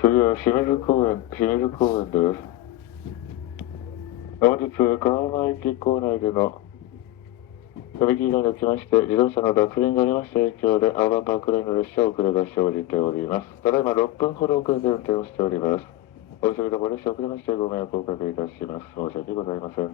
次は清水公園です。本日、川間駅構内での踏切が起きまして、自動車の脱輪がありました影響で、アーバンパークラインの列車遅れが生じております。ただいま6分ほど遅れて運転をしております。お急ぎのご列車遅れましてご迷惑をおかけいたします。申し訳ございません。